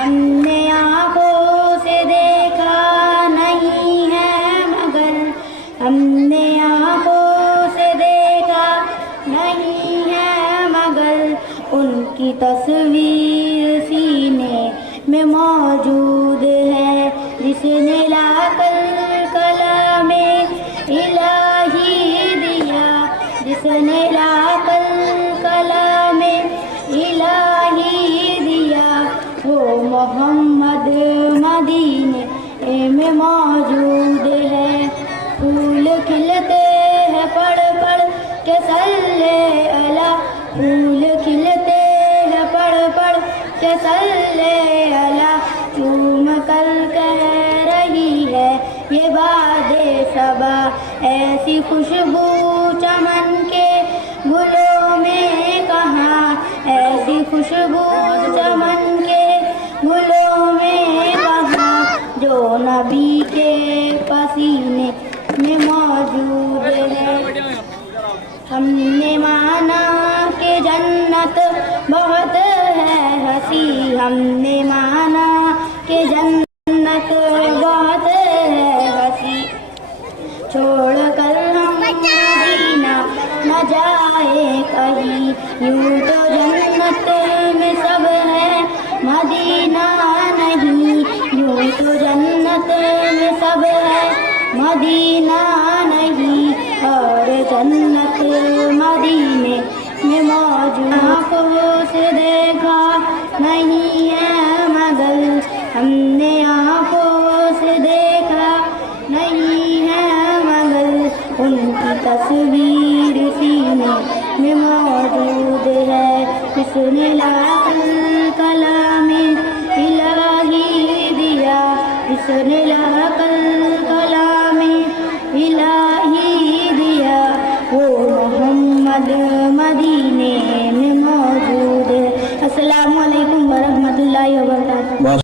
ہم نے آنکھوں سے دیکھا نہیں ہے مگر، ہم نے آنکھوں سے دیکھا نہیں ہے مگر، ان کی تصویر سینے میں موجود ہے، جس نے لا کر کلام الہی دیا، جس نے لا کر کلام الہی دیا، وہ محمد مدینے میں موجود ہے۔ پھول کھلتے ہیں پڑھ پڑھ کے صلی اللہ، پھول کھلتے ہیں پڑھ پڑھ کے صلی اللہ، چوم کر کہہ رہی ہے یہ باد صبا، ایسی خوشبو چمن کے گلوں میں کہاں، ایسی خوشبو چمن کے گلوں میں کہاں، جو نبی کے پسینے میں موجود ہے۔ ہم نے مانا کہ جنت بہت ہے ہنسی، ہم نے مانا کہ جنت بہت ہے ہنسی، چھوڑ کر ہم مدینہ نہ جائے کہیں، یوں تو جنت میں سب ہے مدینہ نہیں، یوں تو جنت میں سب ہے مدینہ نہیں، اور جنت مدینے میں موجود، آنکھوں سے دیکھا نہیں ہے مگر، ہم نے آنکھوں سے دیکھا نہیں ہے مگر، ان کی تصویر سینے میں موجود ہے، جس نے لا کر کلام الہی دیا، جس نے لا کر کلام الہی دیا، وہ محمد مدینے میں موجود ہے۔ السلام علیکم ورحمۃ اللہ وبرکاتہ۔